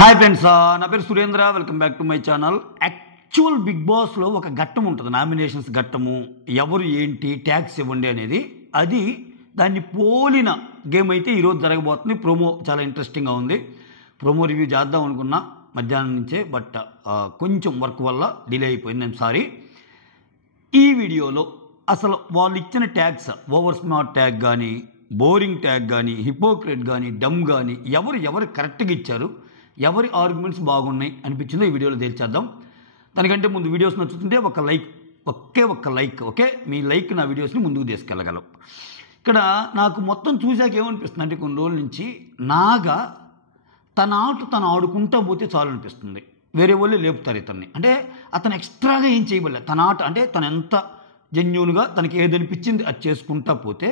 Hi friends, నా పేరు Surendra. Welcome back to my channel. Actual big బాస్లో ఒక ఘట్టం ఉంటుంది, నామినేషన్స్ ఘట్టము. ఎవరు ఏంటి ట్యాక్స్ ఇవ్వండి అనేది, అది దాన్ని పోలిన గేమ్ అయితే ఈరోజు జరగబోతుంది. ప్రోమో చాలా ఇంట్రెస్టింగ్గా ఉంది. ప్రోమో రివ్యూ చేద్దాం అనుకున్నా మధ్యాహ్నం నుంచే, బట్ కొంచెం వర్క్ వల్ల డిలే అయిపోయింది. నేను సారీ. ఈ వీడియోలో అసలు వాళ్ళు ఇచ్చిన ట్యాగ్స్, ఓవర్ స్మార్ట్ ట్యాగ్ కానీ, బోరింగ్ ట్యాగ్ కానీ, హిపోక్రెట్ కానీ, డమ్ కానీ, ఎవరు కరెక్ట్గా ఇచ్చారు, ఎవరి ఆర్గ్యుమెంట్స్ బాగున్నాయి అనిపించిందో ఈ వీడియోలో తేల్చేద్దాం. దానికంటే ముందు వీడియోస్ నచ్చుతుంటే ఒక్క లైక్, ఓకే? మీ లైక్ నా వీడియోస్ని ముందుకు తీసుకెళ్ళగలం. ఇక్కడ నాకు మొత్తం చూశాక ఏమనిపిస్తుంది అంటే, కొన్ని రోజుల నుంచి నాగా తన ఆట తను ఆడుకుంటూ పోతే చాలు అనిపిస్తుంది. వేరే వాళ్ళే లేపుతారు ఇతన్ని. అంటే అతను ఎక్స్ట్రాగా ఏం చేయబడలే. తన ఆట అంటే తను ఎంత జెన్యూన్గా తనకి ఏదనిపించింది అది చేసుకుంటా పోతే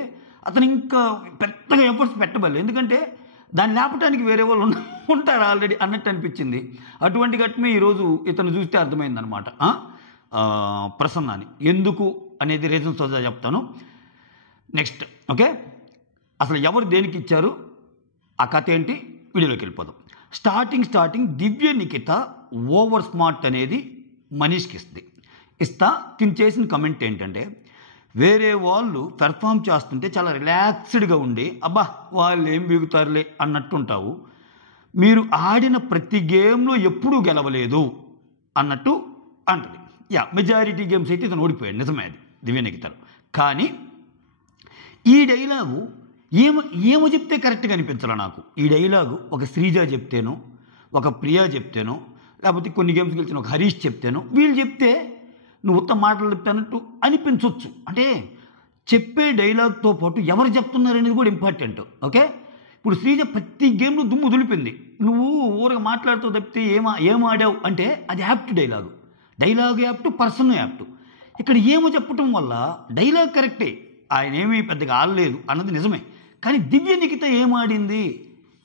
అతను ఇంకా పెద్దగా ఎఫర్ట్స్ పెట్టబడలేదు. ఎందుకంటే దాన్ని లేపడానికి వేరే వాళ్ళు ఉంటారు ఆల్రెడీ అన్నట్టు అనిపించింది. అటువంటి ఘట్టమే ఈరోజు ఇతను చూస్తే అర్థమైందనమాట. ప్రసన్న అని ఎందుకు అనేది రీజన్స్ చెప్తాను నెక్స్ట్, ఓకే? అసలు ఎవరు దేనికి ఇచ్చారు, ఆ కథ ఏంటి, వీడియోలోకి వెళ్ళిపోదాం. స్టార్టింగ్ దివ్య నిఖిత ఓవర్ స్మార్ట్ అనేది మనీష్కి ఇస్తా. తిని చేసిన కమెంట్ ఏంటంటే, వేరే వాళ్ళు పెర్ఫామ్ చేస్తుంటే చాలా రిలాక్స్డ్గా ఉండి అబ్బా వాళ్ళు ఏం బిగుతారులే అన్నట్టుంటావు, మీరు ఆడిన ప్రతి గేమ్లో ఎప్పుడూ గెలవలేదు అన్నట్టు అంటది. మెజారిటీ గేమ్స్ అయితే ఇతను ఓడిపోయాడు, నిజమే అది దివ్య నిఖితలు. కానీ ఈ డైలాగు ఏమో చెప్తే కరెక్ట్గా అనిపించాల నాకు. ఈ డైలాగు ఒక శ్రీజ చెప్తేనో, ఒక ప్రియా చెప్తేనో, లేకపోతే కొన్ని గేమ్స్ గెలిచిన ఒక హరీష్ చెప్తేనో, వీళ్ళు చెప్తే నువ్వు ఉత్తమ మాటలు చెప్తానట్టు అనిపించవచ్చు. అంటే చెప్పే డైలాగ్తో పాటు ఎవరు చెప్తున్నారనేది కూడా ఇంపార్టెంట్, ఓకే? ఇప్పుడు శ్రీజ ప్రతి గేమ్లో దుమ్ము దులిపింది. నువ్వు ఊరగా మాట్లాడుతూ తప్పితే ఏం ఆడావు అంటే అది apt dialogue apt, person apt. ఇక్కడ ఏమో చెప్పటం వల్ల డైలాగ్ కరెక్టే, ఆయన ఏమీ పెద్దగా ఆడలేదు అన్నది నిజమే. కానీ దివ్య నిఖిత ఏం ఆడింది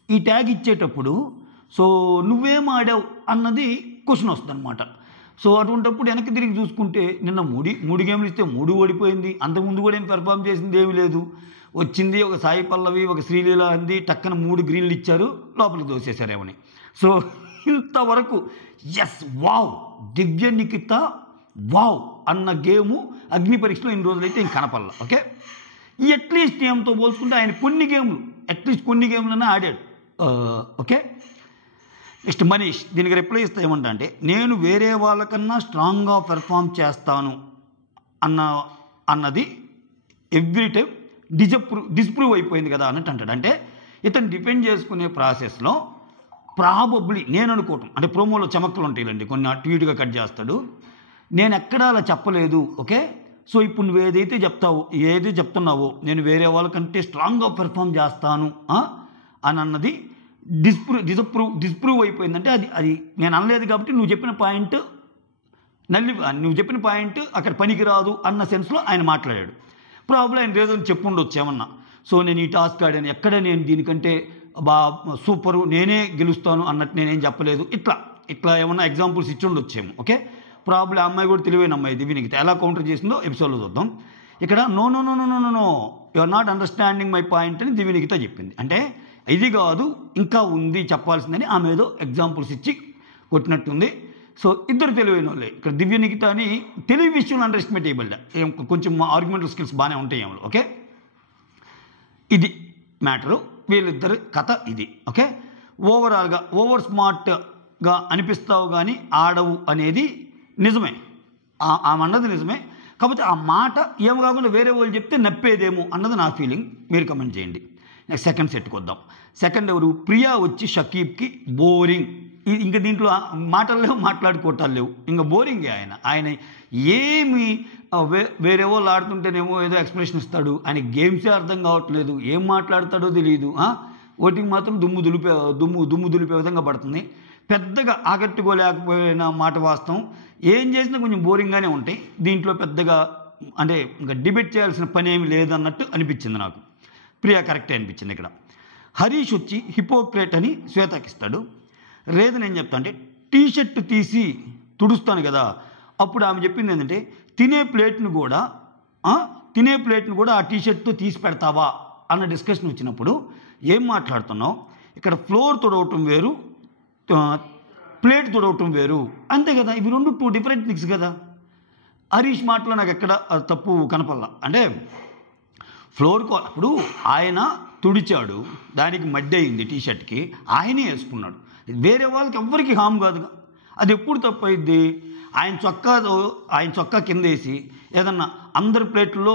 ఈ ట్యాగ్ ఇచ్చేటప్పుడు, సో నువ్వేం ఆడావు అన్నది క్వశ్చన్ వస్తుంది అనమాట. సో అటువంటిప్పుడు వెనక్కి తిరిగి చూసుకుంటే నిన్న మూడు గేమ్లు ఇస్తే 3 ఓడిపోయింది. అంతకుముందు కూడా ఏం పెర్ఫామ్ చేసింది ఏమీ లేదు. వచ్చింది ఒక సాయి పల్లవి, ఒక శ్రీలీల అంది, టక్కన 3 గ్రీన్లు ఇచ్చారు, లోపలికి దోసేశారేమని. సో ఇంతవరకు వావ్ దివ్య నిఖిత వావ్ అన్న గేము అగ్ని పరీక్షలో ఇన్ని రోజులైతే ఇంక కనపల్ల, ఓకే? అట్లీస్ట్ ఏమితో పోల్చుకుంటే ఆయన కొన్ని గేమ్లన్నా ఆడాడు, ఓకే? నెక్స్ట్ మనీష్ దీనికి రిప్లై ఇస్తే ఏమంటా అంటే, నేను వేరే వాళ్ళకన్నా స్ట్రాంగ్గా పెర్ఫామ్ చేస్తాను అన్నది ఎవ్రీ టైం డిస్ప్రూవ్ అయిపోయింది కదా అన్నట్టు అంటాడు. అంటే ఇతను డిపెండ్ చేసుకునే ప్రాసెస్లో ప్రాబబ్లీ నేను అనుకోవటం, అంటే ప్రోమోలో చమక్కులు ఉంటాయిలండి, కొన్ని ట్వీట్గా కట్ చేస్తాడు, నేను ఎక్కడా అలా చెప్పలేదు, ఓకే? సో ఇప్పుడు నువ్వు ఏదైతే చెప్తున్నావో నేను వేరే వాళ్ళకంటే స్ట్రాంగ్గా పెర్ఫామ్ చేస్తాను అని అన్నది డిస్ప్రూవ్ అయిపోయిందంటే అది నేను అనలేదు కాబట్టి నువ్వు చెప్పిన పాయింట్ అక్కడ పనికిరాదు అన్న సెన్స్లో ఆయన మాట్లాడాడు. ప్రాబ్లం ఆయన రీజన్ చెప్పుండొచ్చు ఏమన్నా. సో నేను ఈ టాస్క్ ఆడాను, ఎక్కడ నేను దీనికంటే సూపరు, నేనే గెలుస్తాను అన్నట్టు నేనేం చెప్పలేదు, ఇట్లా ఏమన్నా ఎగ్జాంపుల్స్ ఇచ్చి ఉండొచ్చేమో, ఓకే? ప్రాబ్లం అమ్మాయి కూడా తెలివైన అమ్మాయి దివ్య నిఖిత ఎలా కౌంటర్ చేసిందో ఎపిసోడ్లో చూద్దాం. ఇక్కడ no you are not understanding my point అని దివ్య నిఖిత చెప్పింది. అంటే ఇది కాదు ఇంకా ఉంది చెప్పాల్సిందని ఆమె ఏదో ఎగ్జాంపుల్స్ ఇచ్చి కొట్టినట్టుంది. సో ఇద్దరు తెలివైన వాళ్ళే. ఇక్కడ దివ్య నిఖిత అని తెలివి విషయంలో అండర్ ఎస్టిమేట్ చేయబడ్డా, కొంచెం ఆర్గ్యుమెంటల్ స్కిల్స్ బాగానే ఉంటాయి ఆమెలో, ఓకే? ఇది మ్యాటరు, వీళ్ళిద్దరు కథ ఇది, ఓకే? ఓవరాల్గా ఓవర్ స్మార్ట్గా అనిపిస్తావు కానీ ఆడవు అనేది నిజమే, ఆమె అన్నది నిజమే. కాకపోతే ఆ మాట ఏమో కాకుండా వేరే వాళ్ళు చెప్తే నప్పేదేమో అన్నది నా ఫీలింగ్. మీరు కమెంట్ చేయండి. నెక్స్ట్ సెకండ్ సెట్కి వద్దాం. సెకండ్ ఎవరు, ప్రియా వచ్చి షకీబ్కి బోరింగ్. ఇంకా దీంట్లో మాటలు లేవు, మాట్లాడుకోవటాలు లేవు, ఇంకా బోరింగే. ఆయన ఏమి వేరే వాళ్ళు ఆడుతుంటేనేమో ఏదో ఎక్స్ప్రెషన్ ఇస్తాడు, ఆయన గేమ్సే అర్థం కావట్లేదు, ఏం మాట్లాడతాడో తెలియదు. ఓటింగ్ మాత్రం దుమ్ము దులిపే విధంగా పడుతుంది. పెద్దగా ఆకట్టుకోలేకపోయిన మాట వాస్తవం. ఏం చేసినా కొంచెం బోరింగ్గానే ఉంటాయి. దీంట్లో పెద్దగా అంటే ఇంకా డిబేట్ చేయాల్సిన పని ఏమి లేదన్నట్టు అనిపించింది నాకు. ప్రియా కరెక్టే అనిపించింది. ఇక్కడ హరీష్ వచ్చి హిపోక్రేట్ అని శ్వేతకి ఇస్తాడు. రీజన్ ఏం చెప్తా అంటే, టీషర్ట్ తీసి తుడుస్తాను కదా, అప్పుడు ఆమె చెప్పింది ఏంటంటే తినే ప్లేట్ను కూడా ఆ టీషర్ట్తో తీసి పెడతావా అన్న డిస్కషన్ వచ్చినప్పుడు ఏం మాట్లాడుతున్నావు, ఇక్కడ ఫ్లోర్ తుడవటం వేరు, ప్లేట్ తుడవటం వేరు, అంతే కదా. ఇవి రెండు 2 డిఫరెంట్ థింగ్స్ కదా. హరీష్ మాటలో నాకు ఎక్కడ తప్పు కనపల్లా. అంటే ఫ్లోర్కు అప్పుడు ఆయన తుడిచాడు, దానికి మడ్డి అయింది టీషర్ట్కి, ఆయనే వేసుకున్నాడు. వేరే వాళ్ళకి ఎవ్వరికి హామ్ కాదుగా. అది ఎప్పుడు తప్పు అయింది? ఆయన చొక్కా కింద వేసి ఏదన్నా అందరి ప్లేట్లో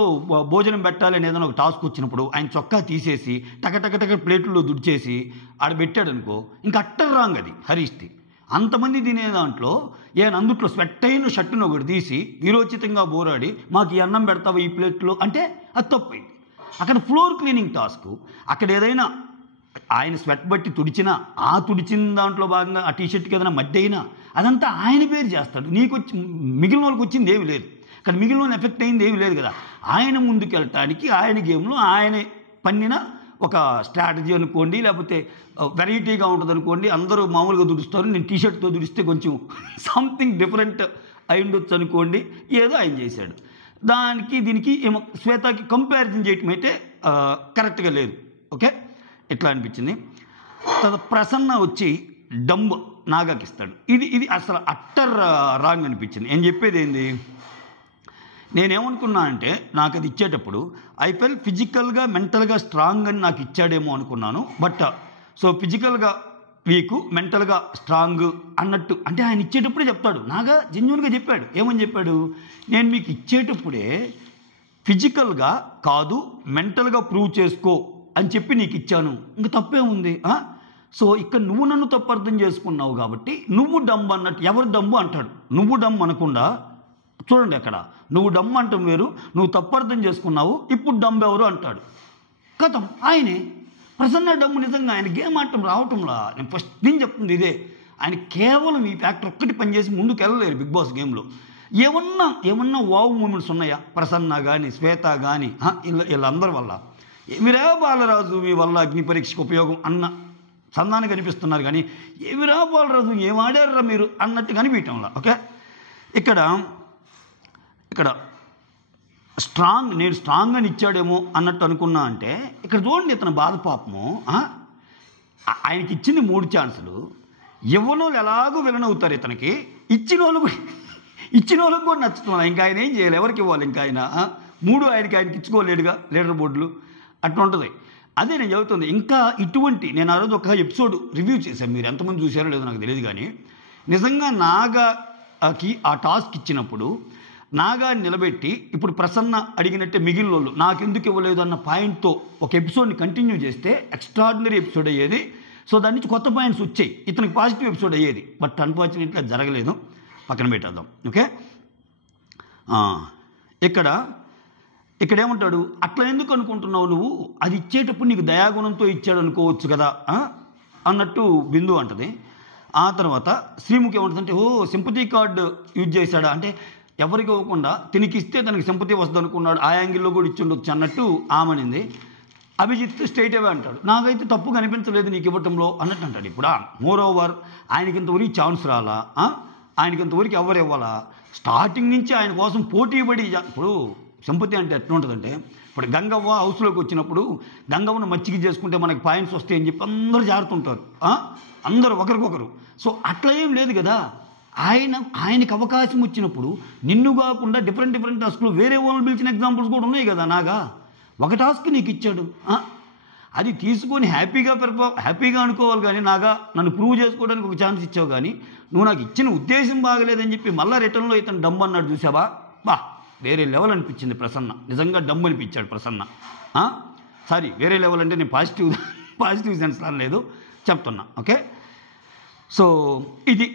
భోజనం పెట్టాలని ఏదైనా ఒక టాస్క్ వచ్చినప్పుడు ఆయన చొక్కా తీసేసి టక ప్లేట్లో దుడిచేసి ఆడ పెట్టాడు అనుకో, ఇంకా అట్టర్ రాంగ్ అది హరీష్ది. అంతమంది తినే దాంట్లో అందుట్లో స్వెట్ అయిన షర్టును ఒకటి తీసి వీరోచితంగా బోరాడి మాకు ఈ అన్నం పెడతావు ఈ ప్లేట్లో అంటే అది తప్పైంది. అక్కడ ఫ్లోర్ క్లీనింగ్ టాస్క్, అక్కడ ఏదైనా ఆయన స్వెట్ బట్టి తుడిచినా, ఆ తుడిచిన దాంట్లో భాగంగా ఆ టీషర్ట్కి ఏదైనా మడ్డి అయినా అదంతా ఆయన పేరు చేస్తాడు. మిగిలిన వాళ్ళకి వచ్చింది ఏమి లేదు, కానీ మిగిలిన వాళ్ళు ఎఫెక్ట్ అయింది ఏమి లేదు కదా. ఆయన ముందుకు వెళ్ళటానికి ఆయన గేమ్లో ఆయన పన్నిన ఒక స్ట్రాటజీ అనుకోండి, లేకపోతే వెరైటీగా ఉంటుంది అనుకోండి. అందరూ మామూలుగా దుడుస్తారు, నేను టీషర్ట్తో దుడిస్తే కొంచెం సంథింగ్ డిఫరెంట్ అయి ఉండొచ్చు అనుకోండి. ఏదో ఆయన చేశాడు. దీనికి ఏమో శ్వేతకి కంపారిజన్ చేయటం అయితే కరెక్ట్గా లేదు. ఓకే, ఇట్లా అనిపించింది. తర్వాత ప్రసన్న వచ్చి డంబ్ నాగాకి ఇస్తాడు. ఇది అసలు అట్టర్ రాంగ్ అనిపించింది. నేను చెప్పేది ఏంది, నేనేమనుకున్నా అంటే నాకు అది ఇచ్చేటప్పుడు ఐ ఫెల్ ఫిజికల్గా మెంటల్గా స్ట్రాంగ్ అని నాకు ఇచ్చాడేమో అనుకున్నాను. బట్ సో ఫిజికల్గా వీకు, మెంటల్గా స్ట్రాంగ్ అన్నట్టు అంటే ఆయన ఇచ్చేటప్పుడే చెప్తాడు. నాగా జెన్యూన్గా చెప్పాడు. ఏమని చెప్పాడు, నేను మీకు ఇచ్చేటప్పుడే ఫిజికల్గా కాదు మెంటల్గా ప్రూవ్ చేసుకో అని చెప్పి నీకు ఇచ్చాను, ఇంక తప్పేముంది. సో ఇక్కడ నువ్వు నన్ను తప్పు అర్థం చేసుకున్నావు కాబట్టి నువ్వు డంబ్ అన్నట్టు. ఎవరు డంబు అంటాడు, నువ్వు డంబ్ అనకుండా చూడండి, అక్కడ నువ్వు డంబ్ అంటాం వేరు, నువ్వు తప్పు అర్థం చేసుకున్నావు, ఇప్పుడు డంబ్ ఎవరు అంటాడు. కథం ఆయనే ప్రసన్న డంబు. నిజంగా ఆయన గేమ్ ఆడటం రావటంలా నేను ఫస్ట్ నేను చెప్తుంది ఇదే. ఆయన కేవలం ఈ ఫ్యాక్టర్ ఒక్కటి పనిచేసి ముందుకు వెళ్ళలేరు బిగ్ బాస్ గేమ్లో. ఏమన్నా వావ్ మూమెంట్స్ ఉన్నాయా ప్రసన్న కానీ శ్వేత కానీ వీళ్ళందరి వల్ల? ఏమిరా బాలరాజు మీ వల్ల అగ్ని పరీక్షకు ఉపయోగం అన్న సంధానం కనిపిస్తున్నారు, కానీ ఏమిరా బాలరాజు ఏం ఆడారా మీరు అన్నట్టు కనిపించటంలా. ఓకే, ఇక్కడ నేను స్ట్రాంగ్ అని ఇచ్చాడేమో అన్నట్టు అనుకున్నా. అంటే ఇక్కడ చూడండి ఇతను బాధ పాపము. ఆయనకి ఇచ్చింది 3 ఛాన్సులు, ఇవ్వని వాళ్ళు ఎలాగో విలనవుతారు. ఇతనికి ఇచ్చిన వాళ్ళకు కూడా నచ్చుతున్నా. ఇంకా ఆయన ఏం చేయాలి, ఎవరికి ఇవ్వాలి? ఇంకా ఆయన 3 ఆయనకి ఇచ్చుకోలేడుగా లీడర్ బోర్డులు, అట్లా ఉంటుంది. అదే నేను చెబుతుంది. ఇంకా ఇటువంటి నేను ఆ రోజు ఒక ఎపిసోడ్ రివ్యూ చేశాను, మీరు ఎంతమంది చూసారో లేదో నాకు తెలియదు, కానీ నిజంగా నాగాకి ఆ టాస్క్ ఇచ్చినప్పుడు నాగాని నిలబెట్టి ఇప్పుడు ప్రసన్న అడిగినట్టే మిగిలిన వాళ్ళు నాకెందుకు ఇవ్వలేదు అన్న పాయింట్తో ఒక ఎపిసోడ్ని కంటిన్యూ చేస్తే ఎక్స్ట్రాడినరీ ఎపిసోడ్ అయ్యేది. సో దాని నుంచి కొత్త పాయింట్స్ వచ్చాయి, ఇతనికి పాజిటివ్ ఎపిసోడ్ అయ్యేది. బట్ అన్ఫార్చునేట్లీ అది జరగలేదు, పక్కన పెట్టేద్దాం. ఓకే, ఇక్కడ ఏమంటాడు, అట్లా ఎందుకు అనుకుంటున్నావు నువ్వు, అది ఇచ్చేటప్పుడు నీకు దయాగుణంతో ఇచ్చాడు అనుకోవచ్చు కదా అన్నట్టు బిందు అంటది. ఆ తర్వాత శ్రీముఖి ఏమంటుందంటే, సింపతి కార్డు యూజ్ చేశాడా అంటే ఎవరికి ఇవ్వకుండా తినికి ఇస్తే తనకి సింపతి వస్తుంది అనుకున్నాడు, ఆ యాంగిల్లో కూడా ఇచ్చి ఉండొచ్చు అన్నట్టు ఆమనింది. అభిజిత్ స్ట్రైట్ అవే అంటాడు, నాకైతే తప్పు కనిపించలేదు నీకు ఇవ్వటంలో అన్నట్టు అంటాడు. ఇప్పుడు మోర్ ఓవర్ ఆయనకి ఇంతవరకు ఛాన్స్ రాలా, ఆయనకి ఇంతవరకు ఎవరు ఇవ్వాలా, స్టార్టింగ్ నుంచి ఆయన కోసం పోటీ పడి. ఇప్పుడు సింపతి అంటే ఎట్లా ఉంటుందంటే, ఇప్పుడు గంగవ్వ హౌస్లోకి వచ్చినప్పుడు గంగవ్వను మచ్చికి చేసుకుంటే మనకి పాయింట్స్ వస్తాయని చెప్పి అందరూ జారుతుంటారు, అందరూ ఒకరికొకరు. సో అట్లా ఏం లేదు కదా. ఆయనకి అవకాశం వచ్చినప్పుడు నిన్ను కాకుండా డిఫరెంట్ టాస్క్లు వేరే వాళ్ళు పిలిచిన ఎగ్జాంపుల్స్ కూడా ఉన్నాయి కదా. నాగా ఒక టాస్క్ నీకు ఇచ్చాడు, అది తీసుకొని హ్యాపీగా అనుకోవాలి. కానీ నాగా నన్ను ప్రూవ్ చేసుకోవడానికి ఒక ఛాన్స్ ఇచ్చావు, కానీ నువ్వు నాకు ఇచ్చిన ఉద్దేశం బాగలేదని చెప్పి మళ్ళీ రిటర్న్లో ఇతను డమ్ అన్నాడు చూసావా, వేరే లెవెల్ అనిపించింది ప్రసన్న. నిజంగా డమ్ అనిపించాడు ప్రసన్న. సారీ, వేరే లెవెల్ అంటే నేను పాజిటివ్ సెన్స్ అనలేదు, చెప్తున్నా. ఓకే, సో ఇది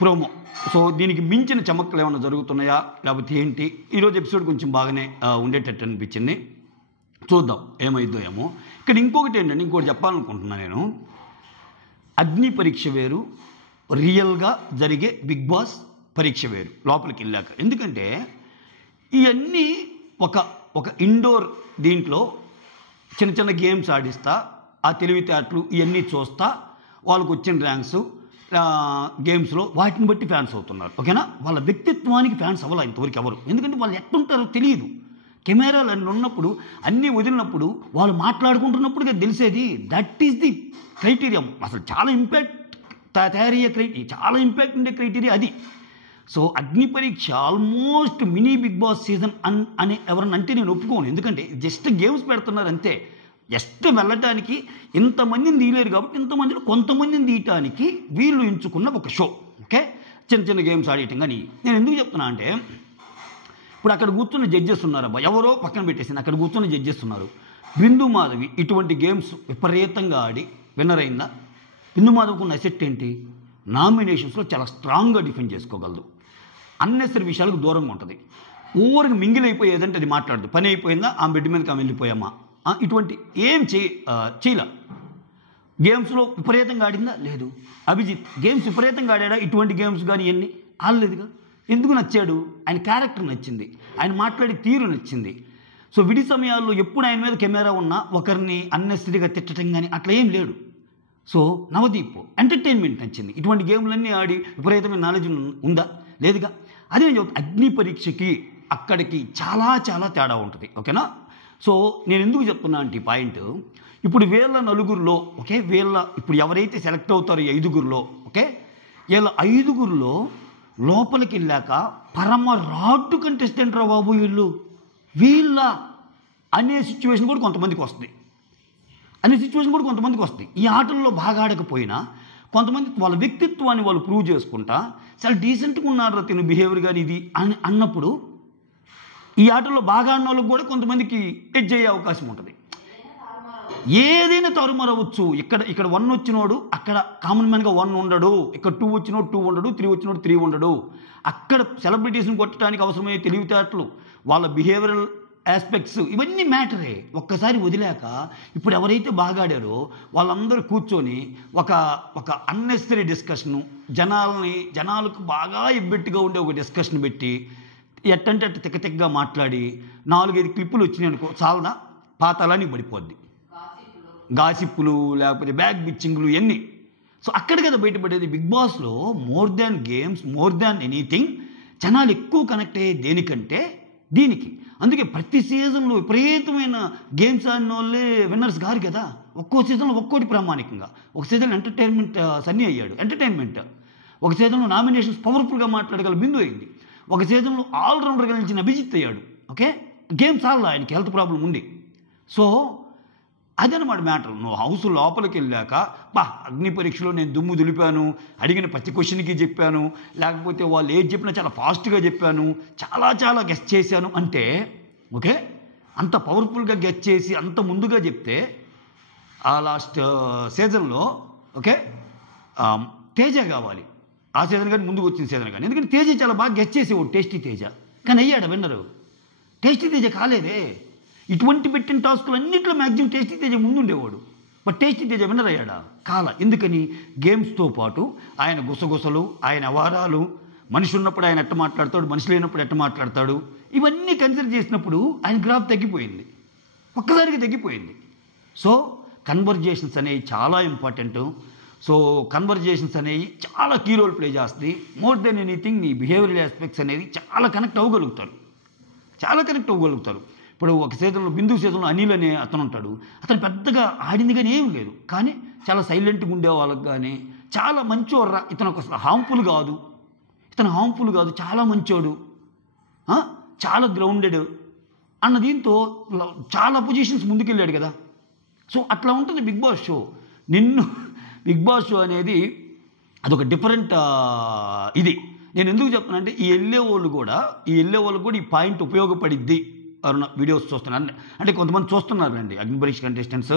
ప్రోమో. సో దీనికి మించిన చమక్కలు ఏమైనా జరుగుతున్నాయా లేకపోతే ఏంటి? ఈరోజు ఎపిసోడ్ కొంచెం బాగానే ఉండేటట్టు అనిపించింది, చూద్దాం ఏమైద్దో ఏమో. ఇక్కడ ఇంకొకటి ఏంటంటే, ఇంకోటి చెప్పాలనుకుంటున్నాను నేను. అగ్ని పరీక్ష వేరు, రియల్గా జరిగే బిగ్ బాస్ పరీక్ష వేరు లోపలికి వెళ్ళాక. ఎందుకంటే ఇవన్నీ ఒక ఇండోర్ దీంట్లో చిన్న గేమ్స్ ఆడిస్తా, ఆ తెలివితేటలు ఇవన్నీ చూస్తా, వాళ్ళకు వచ్చిన ర్యాంక్స్ గేమ్స్లో వాటిని బట్టి ఫ్యాన్స్ అవుతున్నారు. ఓకేనా, వాళ్ళ వ్యక్తిత్వానికి ఫ్యాన్స్ అవ్వాలి ఇంతవరకు ఎవరు. ఎందుకంటే వాళ్ళు ఎట్లుంటారో తెలియదు. కెమెరాలు అన్నీ ఉన్నప్పుడు, అన్నీ వదిలినప్పుడు, వాళ్ళు మాట్లాడుకుంటున్నప్పుడుగా తెలిసేది. That is the criteria. అసలు చాలా ఇంపాక్ట్ తయారయ్యే క్రైటీరియా, చాలా ఇంపాక్ట్ ఉండే క్రైటీరియా అది. So Agni Pariksha almost mini Bigg Boss season అని ఎవరన్నా అంటే నేను ఒప్పుకోను. ఎందుకంటే జస్ట్ గేమ్స్ పెడుతున్నారు అంతే. జస్ట్ వెళ్ళటానికి ఇంతమందిని తీయలేరు కాబట్టి ఇంతమందిలో కొంతమందిని తీయటానికి వీళ్ళు ఎంచుకున్న ఒక షో. ఓకే, చిన్న చిన్న గేమ్స్ ఆడేయటం. కానీ నేను ఎందుకు చెప్తున్నా అంటే, ఇప్పుడు అక్కడ కూర్చున్న జడ్జెస్ ఉన్నారబ్బా, ఎవరో పక్కన పెట్టేసింది, అక్కడ కూర్చున్న జడ్జెస్ ఉన్నారు. బిందు మాధవి ఇటువంటి గేమ్స్ విపరీతంగా ఆడి విన్నర్ అయిందా? బిందు మాధవికి ఉన్న అసెట్ ఏంటి? నామినేషన్స్లో చాలా స్ట్రాంగ్గా డిఫెండ్ చేసుకోగలదు, అన్నెసరీ విషయాలకు దూరంగా ఉంటుంది, ఓవర్కి మింగిల్ అయిపోయేదంటే అది మాట్లాడదు, పని అయిపోయిందా ఆమె బిడ్డ మీదకి ఆమె వెళ్ళిపోయామా, ఇటువంటి ఏం చేయలే. గేమ్స్లో విపరీతంగా ఆడిందా? లేదు. అభిజిత్ గేమ్స్ విపరీతంగా ఆడాడా? ఇటువంటి గేమ్స్ కానీ ఎన్ని ఆడలేదుగా. ఎందుకు నచ్చాడు? ఆయన క్యారెక్టర్ నచ్చింది, ఆయన మాట్లాడే తీరు నచ్చింది. సో విడి సమయాల్లో ఎప్పుడు ఆయన మీద కెమెరా ఉన్నా ఒకరిని అన్నెసరీగా తిట్టడం కానీ అట్లా ఏం లేడు. సో నవదీప్ ఎంటర్టైన్మెంట్ నచ్చింది. ఇటువంటి గేమ్లన్నీ ఆడి విపరీతమైన నాలెడ్జ్ ఉందా? లేదుగా. అదే నేను చెప్తాను, అగ్ని పరీక్షకి అక్కడికి చాలా చాలా తేడా ఉంటుంది. ఓకేనా? సో నేను ఎందుకు చెప్తున్నా అంటే ఈ పాయింట్, ఇప్పుడు వీళ్ళ నలుగురిలో ఓకే, ఇప్పుడు ఎవరైతే సెలెక్ట్ అవుతారో ఈ 5గురిలో ఓకే, వీళ్ళ 5గురిలో లోపలికి వెళ్ళాక పరమ రాడ్డు కంటెస్టెంట్ రా బాబు వీళ్ళ అనే సిచ్యువేషన్ కూడా కొంతమందికి వస్తుంది. ఈ ఆటల్లో బాగా ఆడకపోయినా కొంతమంది వాళ్ళ వ్యక్తిత్వాన్ని వాళ్ళు ప్రూవ్ చేసుకుంటా చాలా డీసెంట్గా ఉన్నారు తిన బిహేవియర్ కానీ ఇది అన్నప్పుడు ఈ ఆటల్లో బాగా ఆడిన వాళ్ళకి కూడా కొంతమందికి ఎడ్జ్ అయ్యే అవకాశం ఉంటుంది. ఏదైనా తారుమారవచ్చు. ఇక్కడ 1 వచ్చినోడు అక్కడ కామన్ మ్యాన్గా 1 ఉండడు, ఇక్కడ 2 వచ్చినోడు 2 ఉండడు, 3 వచ్చినోడు 3 ఉండడు. అక్కడ సెలబ్రిటీస్ని కొట్టడానికి అవసరమయ్యే తెలివితేటలు, వాళ్ళ బిహేవియరల్ ఆస్పెక్ట్స్ ఇవన్నీ మ్యాటరే. ఒక్కసారి వదిలేక ఇప్పుడు ఎవరైతే బాగా ఆడారో వాళ్ళందరూ కూర్చొని ఒక అన్నెసరీ డిస్కషను, జనాలకు బాగా ఇబ్బెట్టుగా ఉండే ఒక డిస్కషన్ పెట్టి ఎట్టంటే అట్టు తిక్కగా మాట్లాడి 4-5 క్లిప్పులు వచ్చినాయి అనుకో చాలదా, పాతాలని పడిపోద్ది. గాసిప్పులు లేకపోతే బ్యాగ్ బిచ్చింగ్లు ఇవన్నీ. సో అక్కడ కదా బయటపడేది. బిగ్ బాస్లో more than games, more than anything జనాలు ఎక్కువ కనెక్ట్ అయ్యే దేనికంటే దీనికి. అందుకే ప్రతి సీజన్లో విపరీతమైన గేమ్స్ ఆడిన వాళ్ళే విన్నర్స్ కారు కదా. ఒక్కో సీజన్లో ఒక్కోటి ప్రామాణికంగా. ఒక సీజన్ ఎంటర్టైన్మెంట్ సన్నీ అయ్యాడు, ఎంటర్టైన్మెంట్. ఒక సీజన్లో నామినేషన్స్ పవర్ఫుల్గా మాట్లాడగల బిందు అయింది. ఒక సీజన్లో ఆల్రౌండర్గా నిలిచిన అభిజిత్ అయ్యాడు. ఓకే, గేమ్స్ ఆడలా, ఆయనకి హెల్త్ ప్రాబ్లం ఉంది. సో అదనమాట మ్యాటర్. నువ్వు హౌస్ లోపలికి వెళ్ళాక అగ్ని పరీక్షలో నేను దుమ్ము దులిపాను, అడిగిన ప్రతి క్వశ్చన్కి చెప్పాను, లేకపోతే వాళ్ళు ఏది చెప్పినా చాలా ఫాస్ట్గా చెప్పాను, చాలా గెస్ట్ చేశాను అంటే ఓకే, అంత పవర్ఫుల్గా గెస్ట్ చేసి అంత ముందుగా చెప్తే ఆ లాస్ట్ సీజన్లో ఓకే తేజ కావాలి. ఆ సీజన్ కానీ ముందుకు వచ్చిన సీజన్ కానీ, ఎందుకంటే తేజ చాలా బాగా గెస్ట్ చేసేవాడు, టేస్టీ తేజ. కానీ అయ్యాడు విన్నరు, టేస్టీ తేజ కాలేదే. ఇటువంటి పెట్టిన టాస్కులు అన్నింటిలో మ్యాక్సిమం టేస్టీ తేజ ముందుండేవాడు. బట్ టేస్టీ తేజ విన్నర్ అయ్యాడా? కాల. ఎందుకని? గేమ్స్తో పాటు ఆయన గుసగుసలు, ఆయన అవారాలు, మనిషి ఉన్నప్పుడు ఆయన ఎట్ట మాట్లాడతాడు, మనిషి లేనప్పుడు ఎట్ట మాట్లాడతాడు, ఇవన్నీ కన్సిడర్ చేసినప్పుడు ఆయన గ్రాఫ్ తగ్గిపోయింది, ఒక్కసారిగా తగ్గిపోయింది. సో కన్వర్జేషన్స్ అనేవి చాలా ఇంపార్టెంట్. సో కన్వర్జేషన్స్ అనేవి చాలా కీ రోల్ ప్లే చేస్తుంది. మోర్ దెన్ ఎనీథింగ్ నీ బిహేవియరల్ ఆస్పెక్ట్స్ అనేది చాలా కనెక్ట్ అవ్వగలుగుతారు. ఇప్పుడు ఒక సీజన్లో బిందు సీజన్లో అనిల్ అనే అతను ఉంటాడు. అతను పెద్దగా ఆడింది కానీ ఏం లేదు, కానీ చాలా సైలెంట్గా ఉండే వాళ్ళకి కానీ చాలా మంచోడ్రా, ఇతను ఒక హార్మ్ఫుల్ కాదు, చాలా మంచోడు, చాలా గ్రౌండెడ్ అన్న దీంతో చాలా పొజిషన్స్ ముందుకెళ్ళాడు కదా. సో అట్లా ఉంటుంది Bigg Boss show. Bigg Boss show అనేది అదొక డిఫరెంట్ ఇది. నేను ఎందుకు చెప్తున్నానంటే ఈ వెళ్ళే వాళ్ళకు కూడా ఈ పాయింట్ ఉపయోగపడిద్ది. ఎవరన్నా వీడియోస్ చూస్తున్నారు అంటే కొంతమంది చూస్తున్నారండి, అగ్ని పరీక్ష కంటెస్టెంట్స్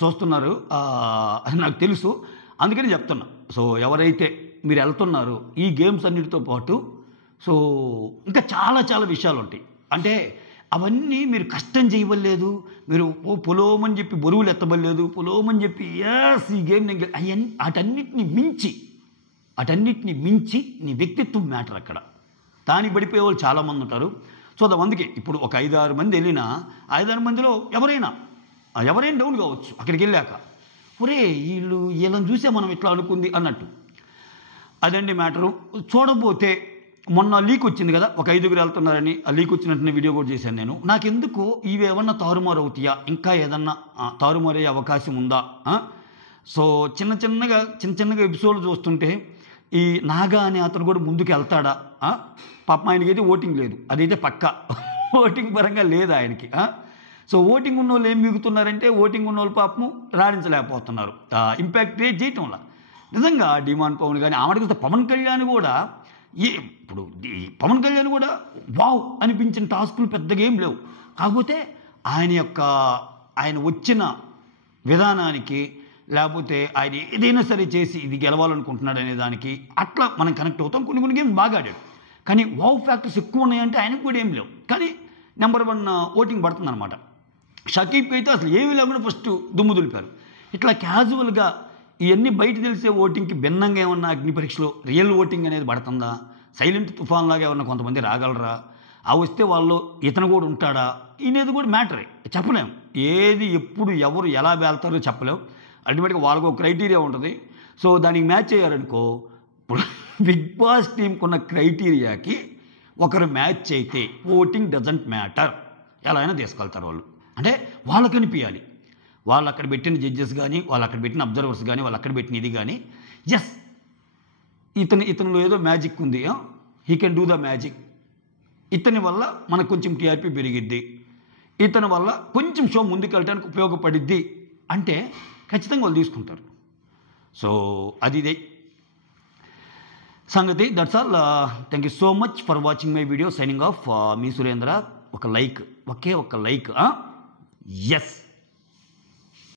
చూస్తున్నారు, అది నాకు తెలుసు, అందుకని చెప్తున్నా. సో ఎవరైతే మీరు వెళ్తున్నారో ఈ గేమ్స్ అన్నిటితో పాటు సో ఇంకా చాలా విషయాలు ఉంటాయి. అంటే అవన్నీ మీరు కష్టం చేయవలేదు, మీరు పొలోమని చెప్పి బరువులు ఎత్తబడలేదు, పొలోమని చెప్పి ఈ గేమ్ వాటన్నిటిని మించి నీ వ్యక్తిత్వం మ్యాటర్ అక్కడ. దానికి పడిపోయే వాళ్ళు చాలామంది ఉంటారు. సో అందుకే ఇప్పుడు ఒక 5-6 మంది వెళ్ళినా 5-6 మందిలో ఎవరైనా డౌన్ కావచ్చు. అక్కడికి వెళ్ళాక వీళ్ళని చూసే మనం ఇట్లా అనుకుంది అన్నట్టు, అదండి మ్యాటరు. చూడబోతే మొన్న లీక్ వచ్చింది కదా, ఒక 5గురు వెళ్తున్నారని. ఆ లీక్ వచ్చినట్టు వీడియో కూడా చేశాను నేను. నాకెందుకు ఇవి ఏమన్నా తారుమారు అవుతాయా, ఇంకా ఏదన్నా తారుమారయ్యే అవకాశం ఉందా? సో చిన్న చిన్నగా ఎపిసోడ్లు చూస్తుంటే ఈ నాగా అనే అతను కూడా ముందుకు వెళ్తాడా? పాపం ఆయనకైతే ఓటింగ్ లేదు, అదైతే పక్కా ఓటింగ్ పరంగా లేదు ఆయనకి. సో ఓటింగ్ ఉన్న వాళ్ళు ఏం మిగుతున్నారంటే ఓటింగ్ ఉన్న వాళ్ళు పాపము రాణించలేకపోతున్నారు, ఇంపాక్ట్ క్రియేట్ చేయటంలా. నిజంగా డిమాండ్ పవన్ కానీ ఆమెకు పవన్ కళ్యాణ్ కూడా ఇప్పుడు పవన్ కళ్యాణ్ కూడా వావ్ అనిపించిన టాస్కులు పెద్దగా ఏం లేవు. కాకపోతే ఆయన వచ్చిన విధానానికి, లేకపోతే ఆయన ఏదైనా సరే చేసి ఇది గెలవాలనుకుంటున్నాడు అనే దానికి అట్లా మనం కనెక్ట్ అవుతాం. కొన్ని గేమ్స్ బాగా ఆడాడు, కానీ వావ్ ఫ్యాక్టర్స్ ఎక్కువ ఉన్నాయంటే ఆయనకు కూడా ఏం లేవు. కానీ నెంబర్ 1 ఓటింగ్ పడుతుందన్నమాట. షకీబ్కి అయితే అసలు ఏమీ లేకుండా ఫస్ట్ దుమ్ము దులిపారు. ఇట్లా క్యాజువల్గా ఇవన్నీ బయట తెలిసే ఓటింగ్కి భిన్నంగా ఏమన్నా అగ్ని పరీక్షలో రియల్ ఓటింగ్ అనేది పడుతుందా? సైలెంట్ తుఫాన్ లాగా ఏమన్నా కొంతమంది రాగలరా? వస్తే వాళ్ళు ఇతను కూడా ఉంటాడా అనేది కూడా మ్యాటరే, చెప్పలేము. ఏది ఎప్పుడు ఎవరు ఎలా వెళ్తారో చెప్పలేము. అల్టిమేట్గా వాళ్ళకు ఒక క్రైటీరియా ఉంటుంది. సో దానికి మ్యాచ్ అయ్యారనుకో, ఇప్పుడు బిగ్ బాస్ టీంకి ఉన్న క్రైటీరియాకి ఒకరు మ్యాచ్ అయితే ఓటింగ్ డజంట్ మ్యాటర్, ఎలా అయినా తీసుకెళ్తారు వాళ్ళు. అంటే వాళ్ళకి అనిపించాలి, వాళ్ళు అక్కడ పెట్టిన జడ్జెస్ కానీ, వాళ్ళు అక్కడ పెట్టిన అబ్జర్వర్స్ కానీ, వాళ్ళు అక్కడ పెట్టిన ఇది కానీ, ఎస్ ఇతనిలో ఏదో మ్యాజిక్ ఉంది, he can do the magic, ఇతని వల్ల మనకు కొంచెం టీఆర్పీ పెరిగిద్ది, ఇతని వల్ల కొంచెం షో ముందుకు వెళ్ళడానికి ఉపయోగపడిద్ది అంటే ఖచ్చితంగా వాళ్ళు తీసుకుంటారు. సో అది ఇదే సంగతి. That's all. Thank you so much for watching my video. Signing off, మీ సురేంద్ర. ఒక లైక్, ఒకే ఒక లైక్. ఎస్.